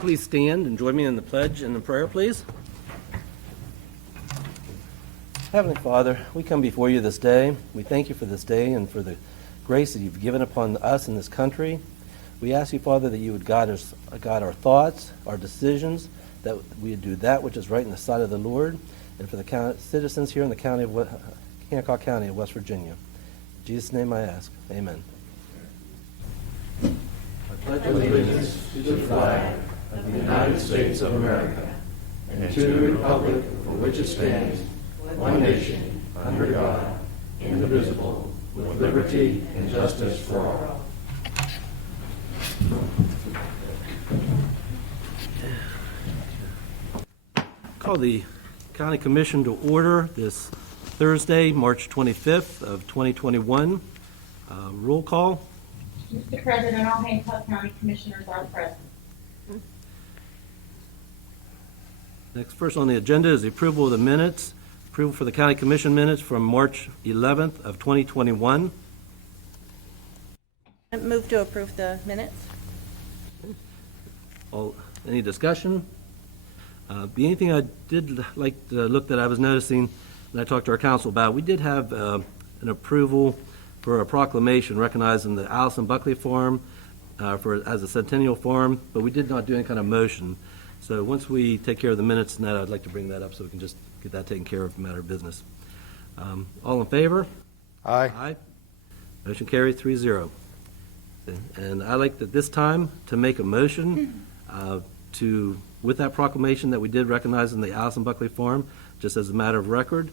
please stand and join me in the pledge and the prayer, please? Heavenly Father, we come before you this day. We thank you for this day and for the grace that you've given upon us in this country. We ask you, Father, that you would guide our thoughts, our decisions, that we would do that which is right in the sight of the Lord, and for the citizens here in the county of Hancock County of West Virginia. In Jesus' name I ask. Amen. I pledge allegiance to the flag of the United States of America and to the republic for which it stands, one nation, under God, indivisible, with liberty and justice for all. Call the County Commission to order this Thursday, March 25th of 2021. Roll call. Mr. President, all Hancock County Commissioners are present. Next, first on the agenda is the approval of the minutes. Approval for the County Commission minutes from March 11th of 2021. I move to approve the minutes. Any discussion? The only thing I did like to look that I was noticing when I talked to our council about, we did have an approval for a proclamation recognizing the Allison Buckley Farm as a centennial farm, but we did not do any kind of motion. So once we take care of the minutes and that, I'd like to bring that up so we can just get that taken care of, a matter of business. All in favor? Aye. Aye. Motion carried 3-0. And I'd like at this time to make a motion with that proclamation that we did recognize in the Allison Buckley Farm, just as a matter of record.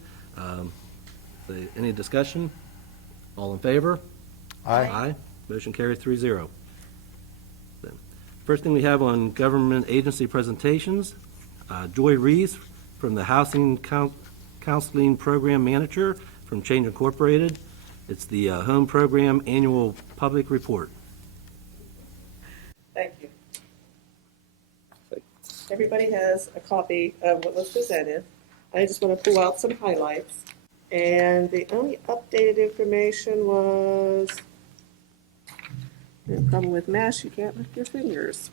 Any discussion? All in favor? Aye. Aye. Motion carried 3-0. First thing we have on government agency presentations, Joy Reese from the Housing Counseling Program Manager from Change Incorporated. It's the Home Program Annual Public Report. Thank you. Everybody has a copy of what was presented. I just want to pull out some highlights. And the only updated information was, the problem with MASH, you can't lift your fingers.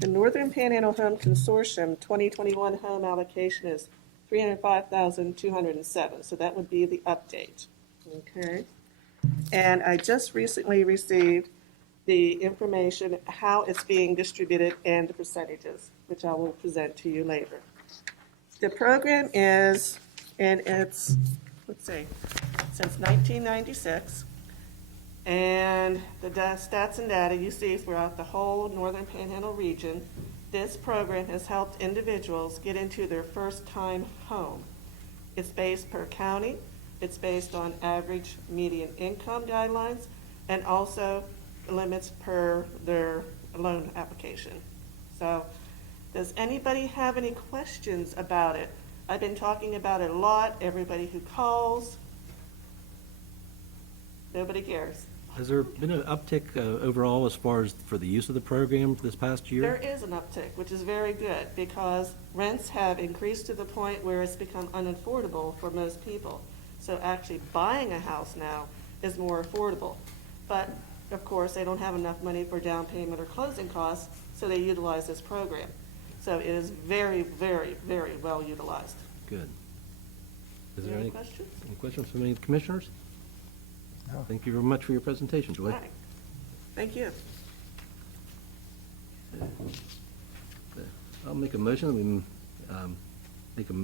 The Northern Panhandle Home Consortium 2021 home allocation is 305,207, so that would be the update. Okay. And I just recently received the information, how it's being distributed and the percentages, which I will present to you later. The program is, and it's, since 1996, and the stats and data you see throughout the whole Northern Panhandle region, this program has helped individuals get into their first-time home. It's based per county, it's based on average median income guidelines, and also limits per their loan application. So, does anybody have any questions about it? I've been talking about it a lot, everybody who calls, nobody cares. Has there been an uptick overall as far as for the use of the program this past year? There is an uptick, which is very good, because rents have increased to the point where it's become unaffordable for most people. So actually buying a house now is more affordable. But of course, they don't have enough money for down payment or closing costs, so they utilize this program. So it is very, very, very well utilized. Good. Is there Any questions? any questions from any of the commissioners? No. Thank you very much for your presentation, Joy. All right. Thank you. I'll make a motion that we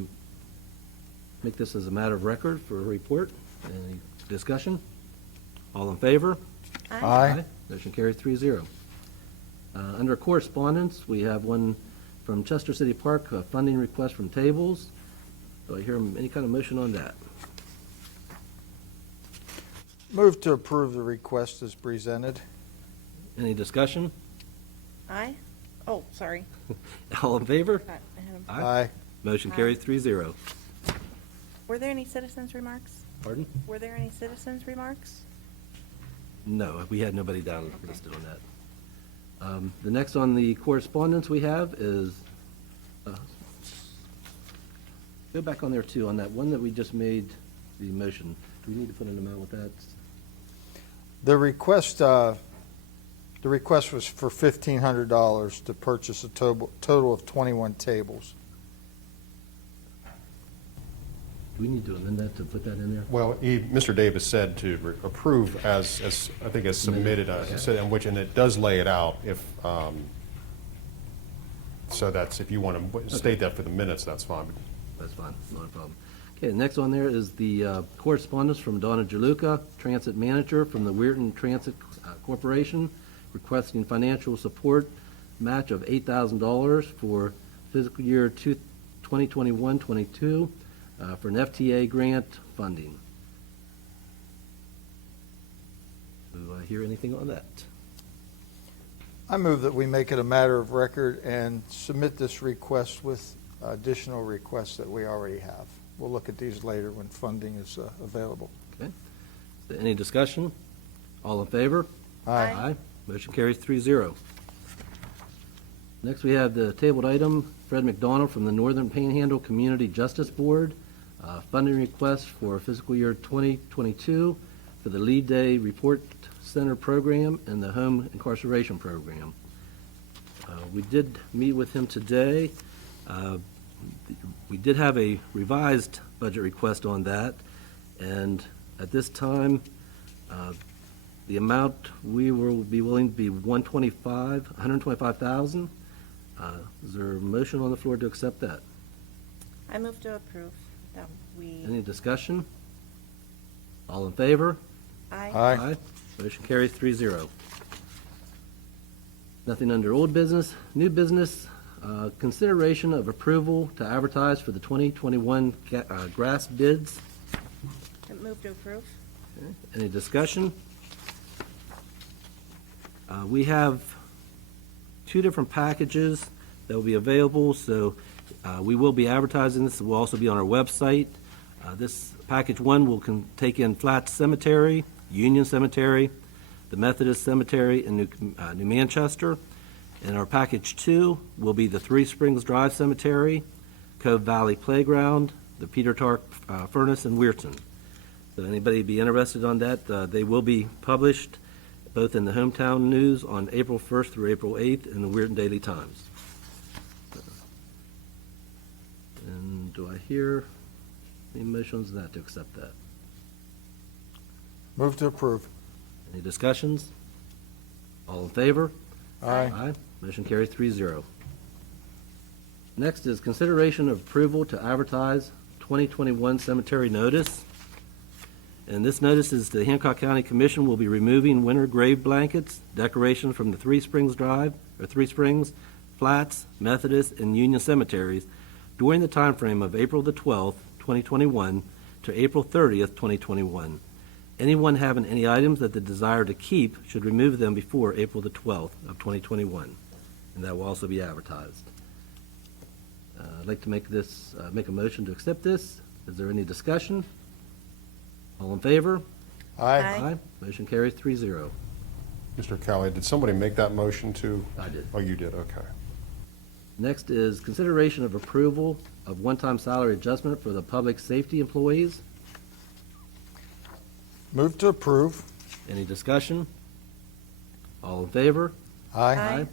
make this as a matter of record for a report. Any discussion? All in favor? Aye. Motion carried 3-0. Under correspondence, we have one from Chester City Park, a funding request from Tables. Do I hear any kind of motion on that? Move to approve the request as presented. Any discussion? Aye. Oh, sorry. All in favor? Aye. Motion Aye. carried 3-0. Were there any citizens' remarks? Pardon? Were there any citizens' remarks? No, we had nobody down listed on that. The next on the correspondence we have is, go back on there too, on that one that we just made the motion. Do we need to put an amount with that? The request The request was for $1,500 to purchase a total of 21 tables. Do we need to amend that to put that in there? Well, Mr. Davis said to approve as, I think, as submitted, Okay. said, and it does lay it out if, so that's, if you want to state that for the minutes, that's fine. That's fine, not a problem. Okay, the next on there is the correspondence from Donna Jaluka, Transit Manager from the Weirton Transit Corporation, requesting financial support match of $8,000 for fiscal year 2021-22 for an FTA grant funding. Do I hear anything on that? I move that we make it a matter of record and submit this request with additional requests that we already have. We'll look at these later when funding is available. Okay. Is there any discussion? All in favor? Aye. Motion carries 3-0. Next, we have the tabled item, Fred McDonald from the Northern Panhandle Community Justice Board, funding request for fiscal year 2022 for the Lead Day Report Center Program and the Home Incarceration Program. We did meet with him today. We did have a revised budget request on that, and at this time, the amount we will be willing to be $125,000. Is there a motion on the floor to accept that? I move to approve that we, Any discussion? All in favor? aye. Aye. Motion carries 3-0. Nothing under old business. New business, consideration of approval to advertise for the 2021 grass bids. I move to approve. Any discussion? We have two different packages that will be available, so we will be advertising this. It will also be on our website. This package one will take in Flat Cemetery, Union Cemetery, the Methodist Cemetery in New Manchester. And our package two will be the Three Springs Drive Cemetery, Cove Valley Playground, the Peter Tark Furnace in Weirton. So anybody be interested on that, they will be published both in the Hometown News on April 1st through April 8th in the Weirton Daily Times. And do I hear any motions on that to accept that? Move to approve. Any discussions? All in favor? Aye. Motion carries 3-0. Next is consideration of approval to advertise 2021 cemetery notice. And this notice is the Hancock County Commission will be removing winter grave blankets, decoration from the Three Springs, Flats, Methodist, and Union cemeteries during the timeframe of April the 12th, 2021 to April 30th, 2021. Anyone having any items that they desire to keep should remove them before April the 12th of 2021, and that will also be advertised. I'd like to make a motion to accept this. Is there any discussion? All in favor? Aye. Motion carries 3-0. Mr. Kelly, did somebody make that motion to? I did. Oh, you did, okay. Next is consideration of approval of one-time salary adjustment for the public safety employees. Move to approve. Any discussion? All in favor? Aye.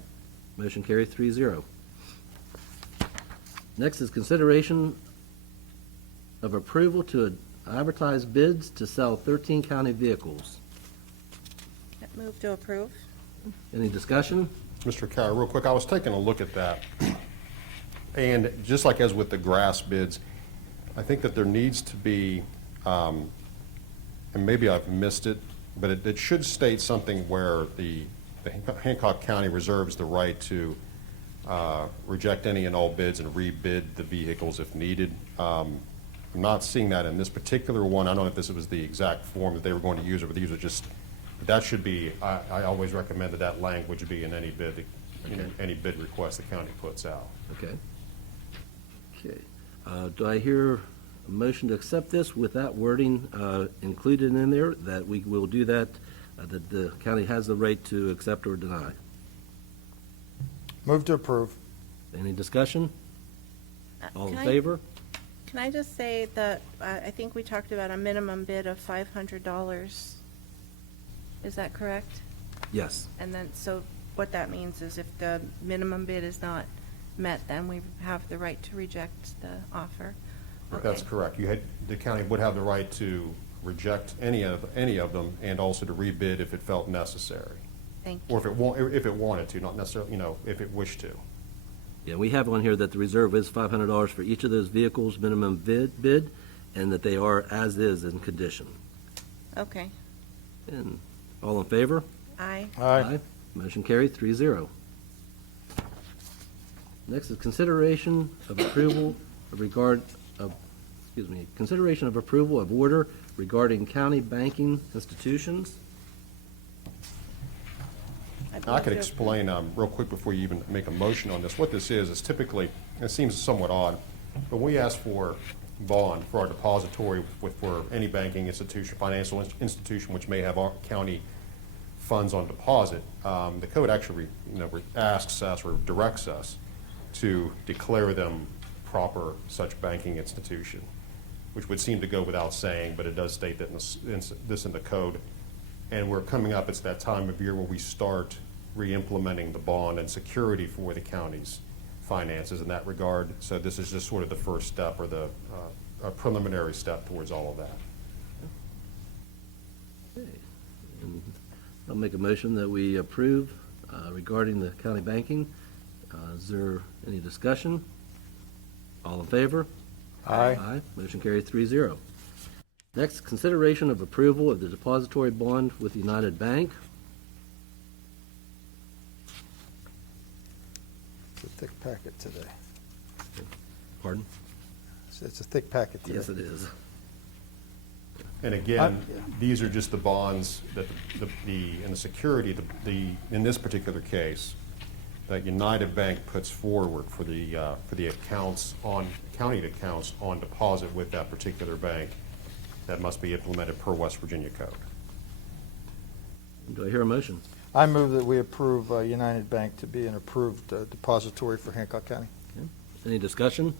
Motion carries 3-0. Next is consideration of approval to advertise bids to sell 13 county vehicles. I move to approve. Any discussion? Mr. Kelly, real quick, I was taking a look at that, and just like as with the grass bids, I think that there needs to be, and maybe I've missed it, but it should state something where the Hancock County reserves the right to reject any and all bids and rebid the vehicles if needed. I'm not seeing that in this particular one. I don't know if this was the exact form that they were going to use, or these are just, that should be, I always recommend that language be in any bid, any bid request the county puts out. Okay. Okay. Do I hear a motion to accept this with that wording included in there, that we will do that, that the county has the right to accept or deny? Move to approve. Any discussion? All in favor? Can I just say that I think we talked about a minimum bid of $500. Is that correct? Yes. And then, so what that means is if the minimum bid is not met, then we have the right to reject the offer. That's Okay. correct. The county would have the right to reject any of them and also to rebid if it felt necessary. Thank you. Or if it wanted to, not necessarily, if it wished to. Yeah, we have on here that the reserve is $500 for each of those vehicles, minimum bid, and that they are as is in condition. Okay. And all in favor? Aye. Aye. Motion carried, 3-0. Next is consideration of approval consideration of approval of order regarding county banking institutions. I could explain real quick before you even make a motion on this. What this is typically, it seems somewhat odd, but we ask for bond for our depository for any banking institution, financial institution which may have our county funds on deposit. The code actually, asks us or directs us to declare them proper such banking institution, which would seem to go without saying, but it does state that in the code. And we're coming up, it's that time of year where we start re-implementing the bond and security for the county's finances in that regard. So this is just sort of the first step or a preliminary step towards all of that. And I'll make a motion that we approve regarding the county banking. Is there any discussion? All in favor? Aye. Motion carried, 3-0. Next, consideration of approval of the depository bond with United Bank. It's a thick packet today. Pardon? It's a thick packet today. Yes, it is. And again, these are just the bonds that and the security, in this particular case, that United Bank puts forward for the accounts county accounts on deposit with that particular bank that must be implemented per West Virginia code. Do I hear a motion? I move that we approve United Bank to be an approved depository for Hancock County. Any discussion?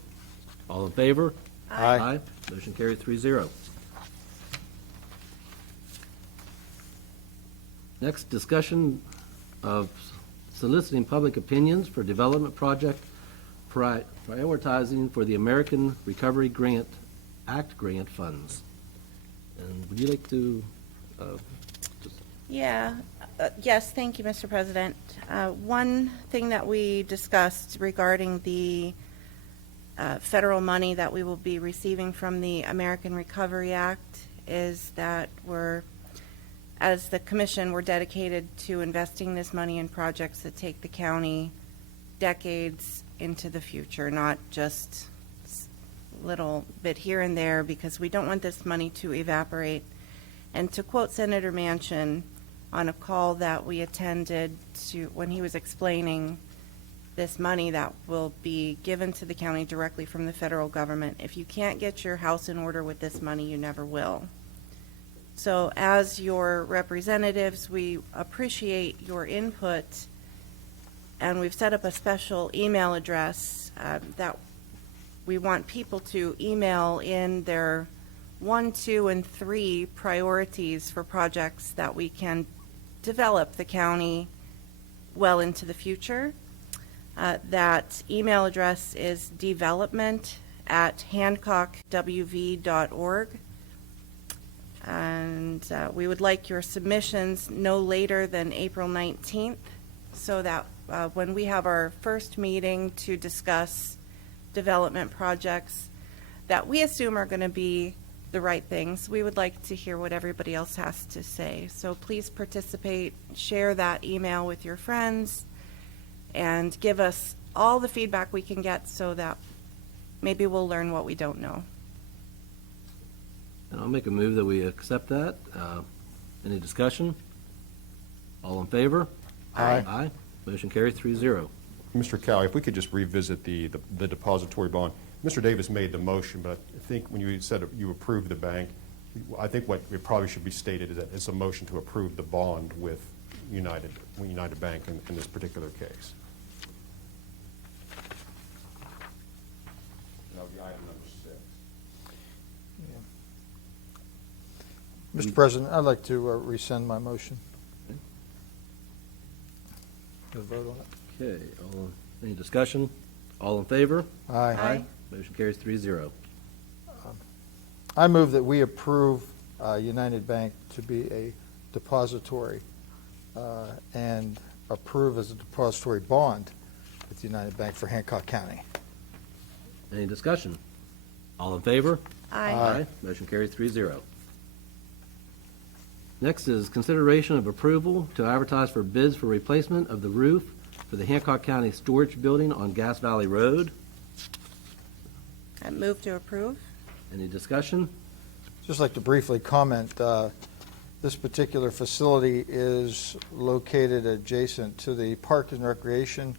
All in favor? Aye. Motion carried, 3-0. Next, discussion of soliciting public opinions for development project prioritizing for the American Recovery Act grant funds. And would you like to, Yeah, yes, thank you, Mr. President. One thing that we discussed regarding the federal money that we will be receiving from the American Recovery Act is that as the commission, we're dedicated to investing this money in projects that take the county decades into the future, not just little bit here and there, because we don't want this money to evaporate. And to quote Senator Manchin on a call that we attended when he was explaining this money that will be given to the county directly from the federal government, if you can't get your house in order with this money, you never will. So as your representatives, we appreciate your input, and we've set up a special email address that we want people to email in their 1, 2, and 3 priorities for projects that we can develop the county well into the future. That email address is development@hancockwv.org. And we would like your submissions no later than April 19th, so that when we have our first meeting to discuss development projects that we assume are going to be the right things, we would like to hear what everybody else has to say. So please participate, share that email with your friends, and give us all the feedback we can get so that maybe we'll learn what we don't know. and I'll make a move that we accept that. Any discussion? All in favor? Aye. Aye. Motion carried, 3-0. Mr. Cowie, if we could just revisit the depository bond. Mr. Davis made the motion, but I think when you said you approved the bank, I think what it probably should be stated is that it's a motion to approve the bond with United Bank in this particular case. That would be item number 6. Mr. President, I'd like to rescind my motion. You'll vote on it? Okay, any discussion? All in favor? Aye. Motion carries 3-0. I move that we approve United Bank to be a depository and approve as a depository bond with United Bank for Hancock County. Any discussion? All in favor? Aye. Motion carries 3-0. Next is consideration of approval to advertise for bids for replacement of the roof for the Hancock County Storage Building on Gas Valley Road. I move to approve. Any discussion? Just like to briefly comment, this particular facility is located adjacent to the Park and Recreation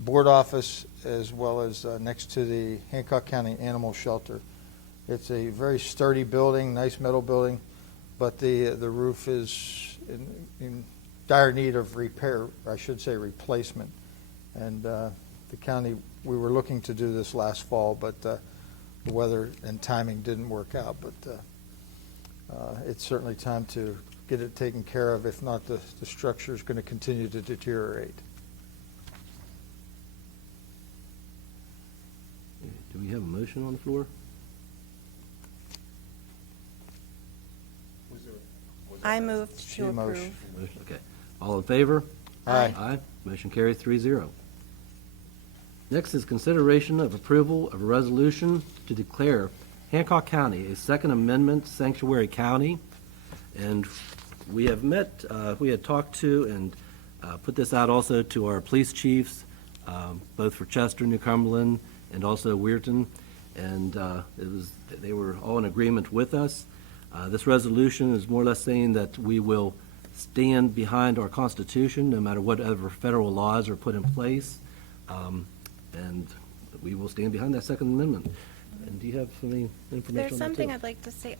Board Office, as well as next to the Hancock County Animal Shelter. It's a very sturdy building, nice metal building, but the roof is in dire need of repair, I should say replacement. And the county, we were looking to do this last fall, but the weather and timing didn't work out. But it's certainly time to get it taken care of. If not, the structure is going to continue to deteriorate. Do we have a motion on the floor? I move She to motion. approve. Motion, okay. All in favor? Aye. Aye. Motion carries 3-0. Next is consideration of approval of a resolution to declare Hancock County a Second Amendment sanctuary county. And we have met, we had talked to and put this out also to our police chiefs, both for Chester, New Cumberland, and also Weirton. And they were all in agreement with us. This resolution is more or less saying that we will stand behind our Constitution, no matter whatever federal laws are put in place. And we will stand behind that Second Amendment. And do you have any information There's on that, something too? I'd like to say.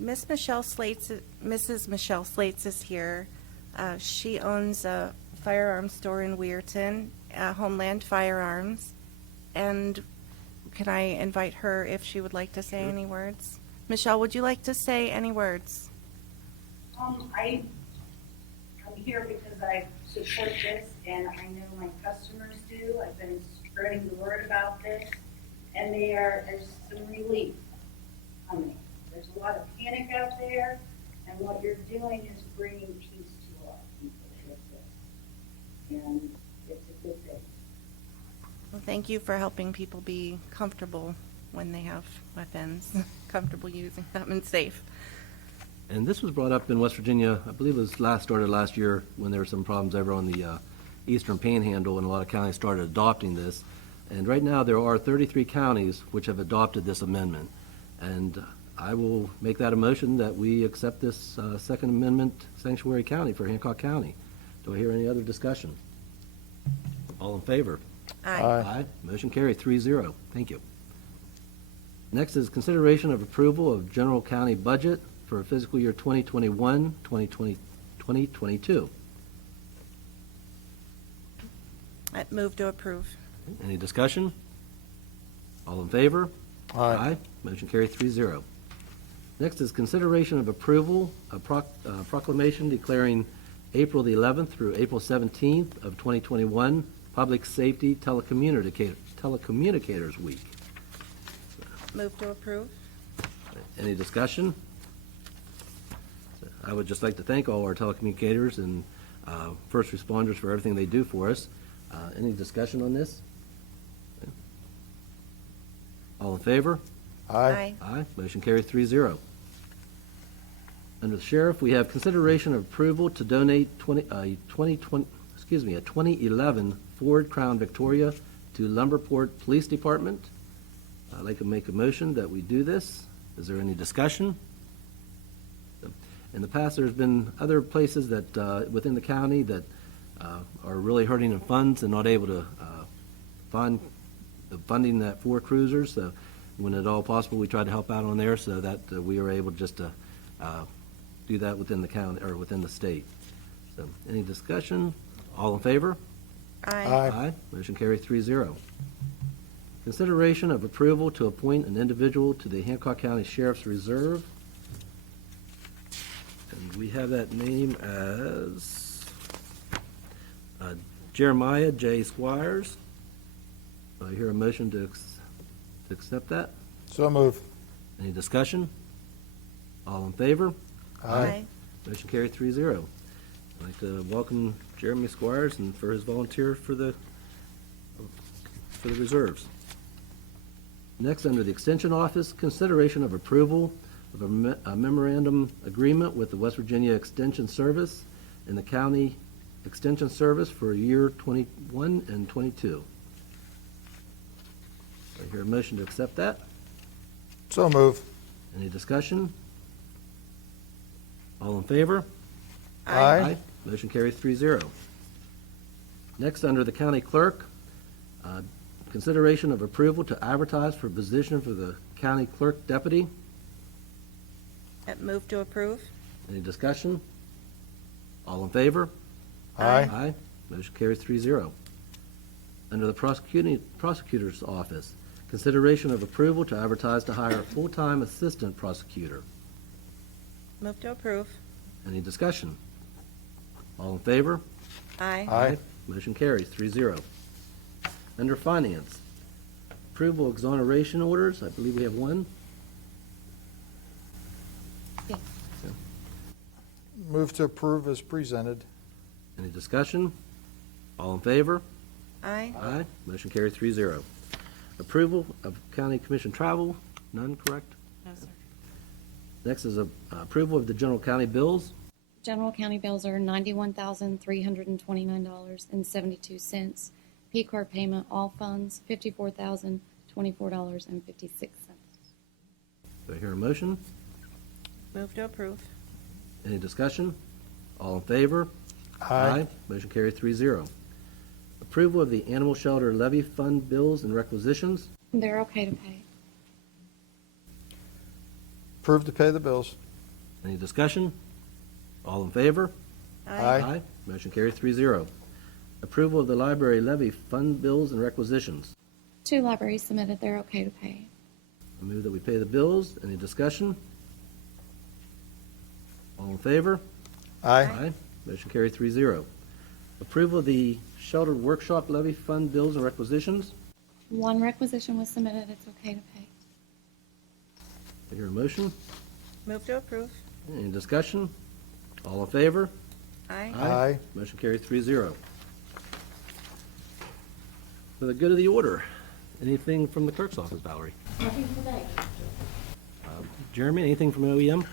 Mrs. Michelle Slates is here. She owns a firearms store in Weirton, Homeland Firearms. And can I invite her if she would like to say any words? Michelle, would you like to say any words? I'm here because I support this, and I know my customers do. I've been spreading the word about this, and there's some relief coming. There's a lot of panic out there, and what you're doing is bringing peace to our people with this, and it's a good thing. Well, thank you for helping people be comfortable when they have weapons, comfortable using them and safe. And this was brought up in West Virginia, I believe it was started last year, when there were some problems over on the eastern panhandle, and a lot of counties started adopting this. And right now, there are 33 counties which have adopted this amendment. And I will make that a motion that we accept this Second Amendment sanctuary county for Hancock County. Do I hear any other discussion? All in favor? Aye. Motion carried 3-0. Thank you. Next is consideration of approval of general county budget for fiscal year 2021, 2022. I move to approve. Any discussion? All in favor? Aye. Motion carried 3-0. Next is consideration of approval of proclamation declaring April the 11th through April 17th of 2021 Public Safety Telecommunicators Week. Move to approve. Any discussion? I would just like to thank all our telecommunicators and first responders for everything they do for us. Any discussion on this? All in favor? Aye. Aye. Motion carries 3-0. Under the sheriff, we have consideration of approval to donate a 2011 Ford Crown Victoria to Lumberport Police Department. I'd like to make a motion that we do this. Is there any discussion? In the past, there's been other places that, within the county that are really hurting in funds and not able to fund the funding that for cruisers. So when at all possible, we try to help out on there so that we are able just to do that within the county or within the state. So any discussion? All in favor? Aye. Motion carries 3-0. Consideration of approval to appoint an individual to the Hancock County Sheriff's Reserve. And we have that name as Jeremiah J. Squires. Do I hear a motion to accept that? So move. Any discussion? All in favor? Aye. Motion carried 3-0. I'd like to welcome Jeremy Squires and for his volunteer for the reserves. Next, under the Extension Office, consideration of approval of a memorandum agreement with the West Virginia Extension Service and the County Extension Service for year 21 and 22. I hear a motion to accept that. So move. Any discussion? All in favor? Aye. Motion carries 3-0. Next, under the county clerk, consideration of approval to advertise for position for the county clerk deputy. Move to approve. Any discussion? All in favor? Aye. Motion carries 3-0. Under the prosecutor's office, consideration of approval to advertise to hire a full-time assistant prosecutor. Move to approve. Any discussion? All in favor? Aye. Motion carries 3-0. Under finance, approval exoneration orders, I believe we have one. Move to approve as presented. Any discussion? All in favor? Aye. Aye. Motion carries 3-0. Approval of county commission travel, none, correct? No, sir. Next is approval of the general county bills. General county bills are $91,329.72. P-card payment, all funds, $54,024.56. Do I hear a motion? Move to approve. Any discussion? All in favor? Motion carries 3-0. Approval of the animal shelter levy fund bills and requisitions. They're okay to pay. Approve to pay the bills. Any discussion? All in favor? Aye. Motion carries 3-0. Approval of the library levy fund bills and requisitions. 2 libraries submitted, they're okay to pay. I move that we pay the bills. Any discussion? All in favor? Aye. Motion carries 3-0. Approval of the shelter workshop levy fund bills and requisitions. 1 requisition was submitted, it's okay to pay. I hear a motion. Move to approve. Any discussion? All in favor? Aye. Aye. Motion carries 3-0. For the good of the order, anything from the clerk's office, Valerie? Nothing today. Jeremy, anything from OEM?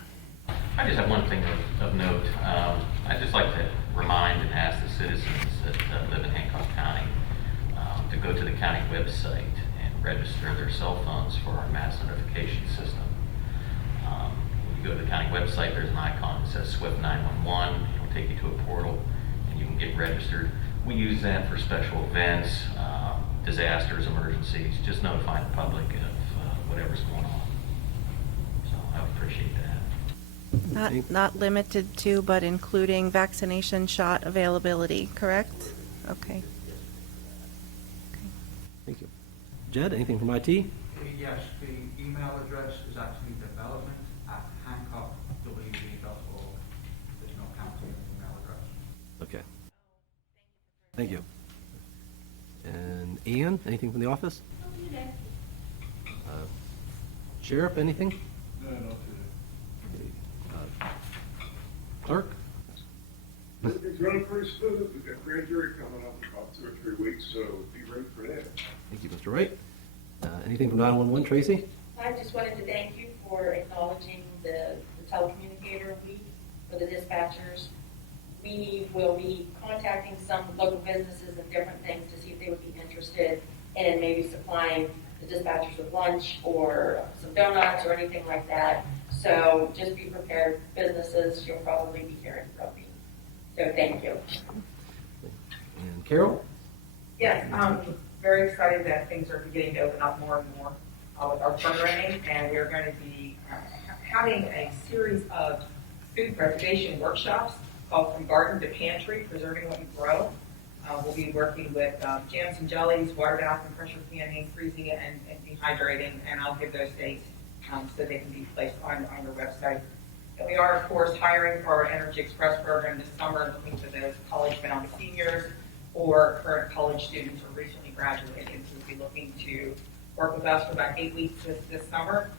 I just have one thing of note. I'd just like to remind and ask the citizens that live in Hancock County to go to the county website and register their cell phones for our mass notification system. When you go to the county website, there's an icon that says SWIFT 911. It'll take you to a portal and you can get registered. We use that for special events, disasters, emergencies, just notifying the public of whatever's going on. So I would appreciate that. Not limited to, but including vaccination shot availability, correct? Okay. Thank you. Jed, anything from IT? Yes, the email address is actually development@hancockwv.org. There's no county email address. Okay. Thank you. And Ian, anything from the office? Sheriff, anything? No, not today. Clerk? It's running pretty smooth. We've got grand jury coming up in about 2 or 3 weeks, so be ready for that. Thank you, Mr. Wright. Anything from 911, Tracy? I just wanted to thank you for acknowledging the telecommunicator week for the dispatchers. We will be contacting some local businesses and different things to see if they would be interested in maybe supplying the dispatchers with lunch or some donuts or anything like that. So just be prepared, businesses, you'll probably be hearing from me. So thank you. And Carol? Yes, I'm very excited that things are beginning to open up more and more with our fundraising, and we're going to be having a series of food preservation workshops called From Garden to Pantry, Preserving What You Grow. We'll be working with jams and jellies, water bath and pressure canning, freezing it and dehydrating, and I'll give those dates so they can be placed on your website. And we are, of course, hiring for our Energy Express program this summer, looking for those college-bound seniors or current college students or recently graduated who would be looking to work with us for about 8 weeks this summer,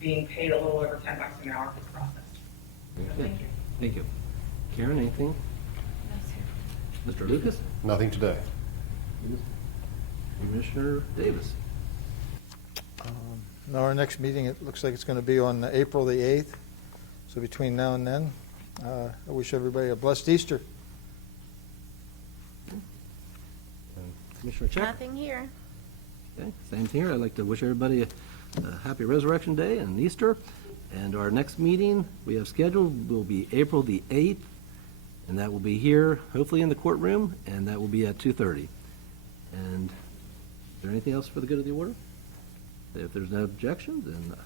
being paid a little over $10 an hour for the process. So thank you. Thank you. Karen, anything? Mr. Lucas? Nothing today. Commissioner Davis? Now, our next meeting, it looks like it's going to be on April the 8th. So between now and then, I wish everybody a blessed Easter. Commissioner Check? Nothing here. Okay, same here. I'd like to wish everybody a happy Resurrection Day and Easter. And our next meeting we have scheduled will be April the 8th, and that will be here, hopefully in the courtroom, and that will be at 2:30. And is there anything else for the good of the order? If there's no objection, then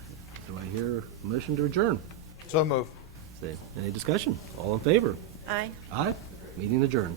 do I hear a motion to adjourn? So move. Say, any discussion? All in favor? Aye. Aye. Meeting adjourned.